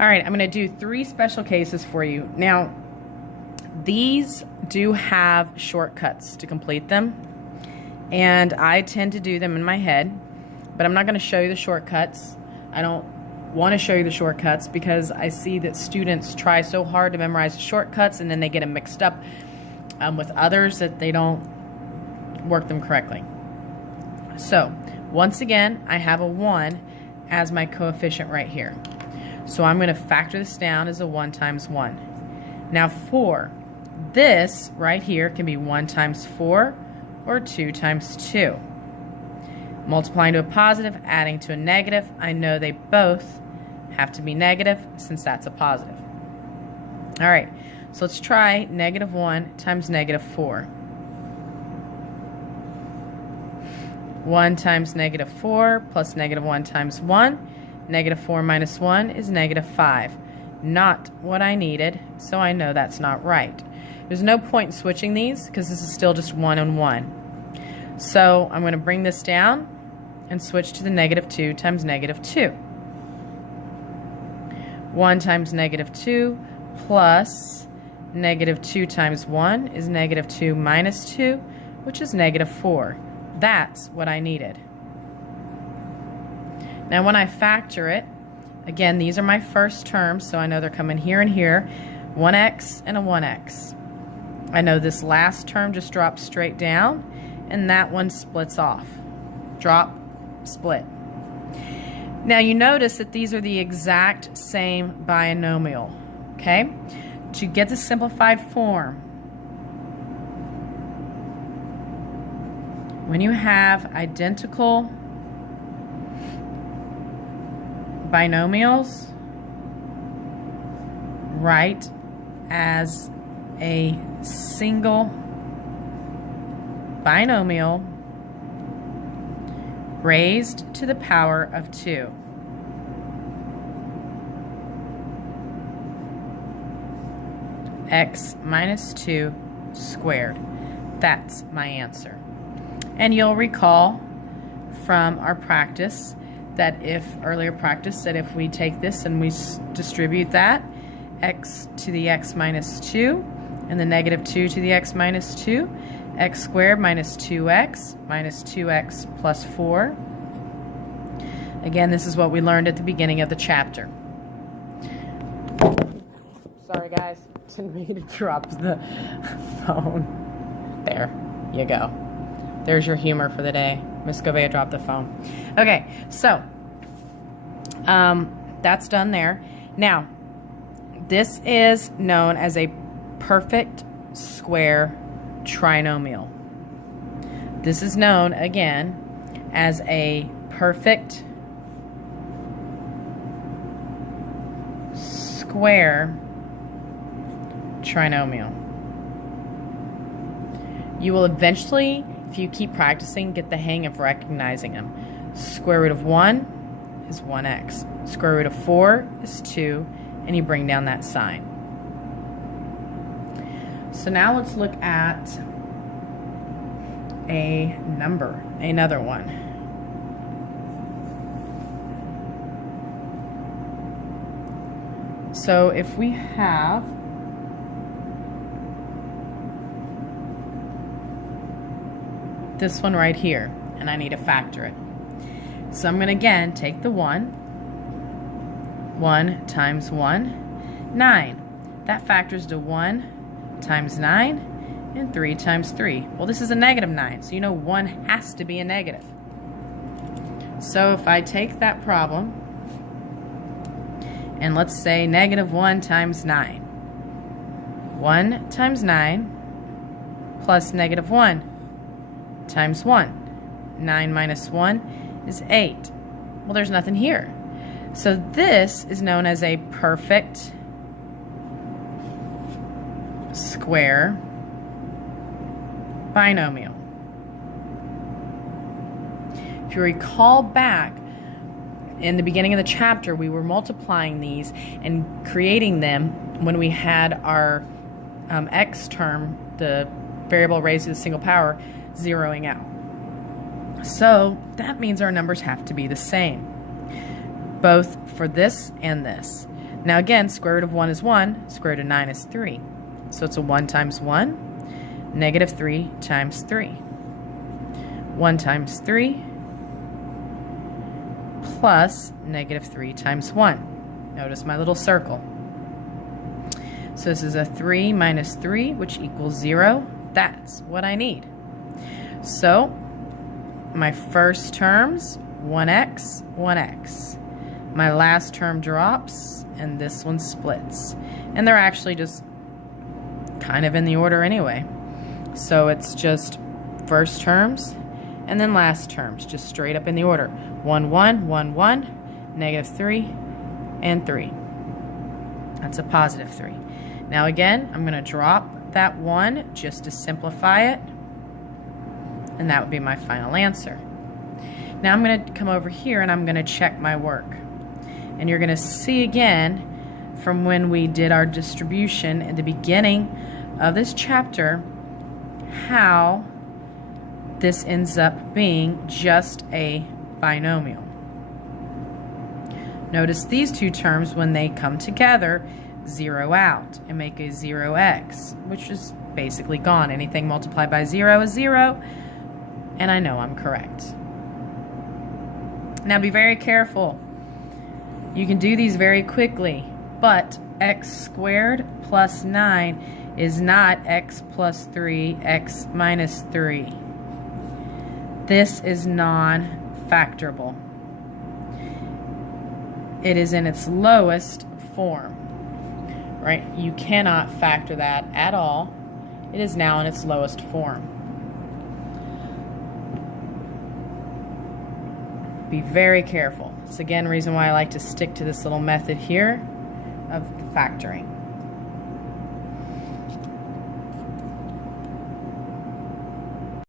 All right, I'm going to do 3 special cases for you. Now, these do have shortcuts to complete them, and I tend to do them in my head, but I'm not going to show you the shortcuts. I don't want to show you the shortcuts because I see that students try so hard to memorize the shortcuts and then they get them mixed up with others that they don't work them correctly. So, once again, I have a 1 as my coefficient right here. So I'm going to factor this down as a 1 times 1. Now 4. This right here can be 1 times 4 or 2 times 2. Multiplying to a positive, adding to a negative. I know they both have to be negative since that's a positive. All right, so let's try negative 1 times negative 4. 1 times negative 4 plus negative 1 times 1. Negative 4 minus 1 is negative 5. Not what I needed, so I know that's not right. There's no point in switching these because this is still just 1 and 1. So I'm going to bring this down and switch to the negative 2 times negative 2. 1 times negative 2 plus negative 2 times 1 is negative 2 minus 2, which is negative 4. That's what I needed. Now when I factor it, again, these are my first terms, so I know they're coming here and here, 1x and a 1x. I know this last term just drops straight down, and that one splits off. Drop, split. Now you notice that these are the exact same binomial, okay? To get the simplified form, when you have identical binomials, write as a single binomial raised to the power of 2. X minus 2 squared. That's my answer. And you'll recall from our practice that earlier practice that if we take this and we distribute that, x to the x minus 2 and the negative 2 to the x minus 2, x squared minus 2x plus 4. Again, this is what we learned at the beginning of the chapter. Sorry guys, didn't mean to drop the phone. There you go. There's your humor for the day. Miss Govea dropped the phone. Okay, so that's done there. Now, this is known as a perfect square trinomial. This is known, again, as a perfect square trinomial. You will eventually, if you keep practicing, get the hang of recognizing them. Square root of 1 is 1x. Square root of 4 is 2, and you bring down that sign. So now let's look at a number, another one. So if we have this one right here, and I need to factor it. So I'm going to again take the 1 times 1, 9. That factors to 1 times 9 and 3 times 3. Well, this is a negative 9, so you know 1 has to be a negative. So if I take that problem, and let's say negative 1 times 9. 1 times 9 plus negative 1 times 1. 9 minus 1 is 8. Well, there's nothing here. So this is known as a perfect square binomial. If you recall back in the beginning of the chapter, we were multiplying these and creating them when we had our x term, the variable raised to the single power, zeroing out. So that means our numbers have to be the same. both for this and this. Now again, square root of 1 is 1, square root of 9 is 3. So it's a 1 times 1, negative 3 times 3. 1 times 3 plus negative 3 times 1. Notice my little circle. So this is a 3 minus 3, which equals 0. That's what I need. So my first terms, 1x, 1x. My last term drops, and this one splits. And they're actually just kind of in the order anyway. So it's just first terms and then last terms, just straight up in the order. 1, 1, 1, 1, negative 3, and 3. That's a positive 3. Now again, I'm going to drop that 1 just to simplify it, and that would be my final answer. Now I'm going to come over here and I'm going to check my work. And you're going to see again from when we did our distribution at the beginning of this chapter how this ends up being just a binomial. Notice these two terms, when they come together, zero out and make a 0x, which is basically gone. Anything multiplied by 0 is 0, and I know I'm correct. Now be very careful. You can do these very quickly, but x squared plus 9 is not x plus 3, x minus 3. This is non-factorable. It is in its lowest form, right? You cannot factor that at all. It is now in its lowest form. Be very careful. It's again the reason why I like to stick to this little method here of factoring.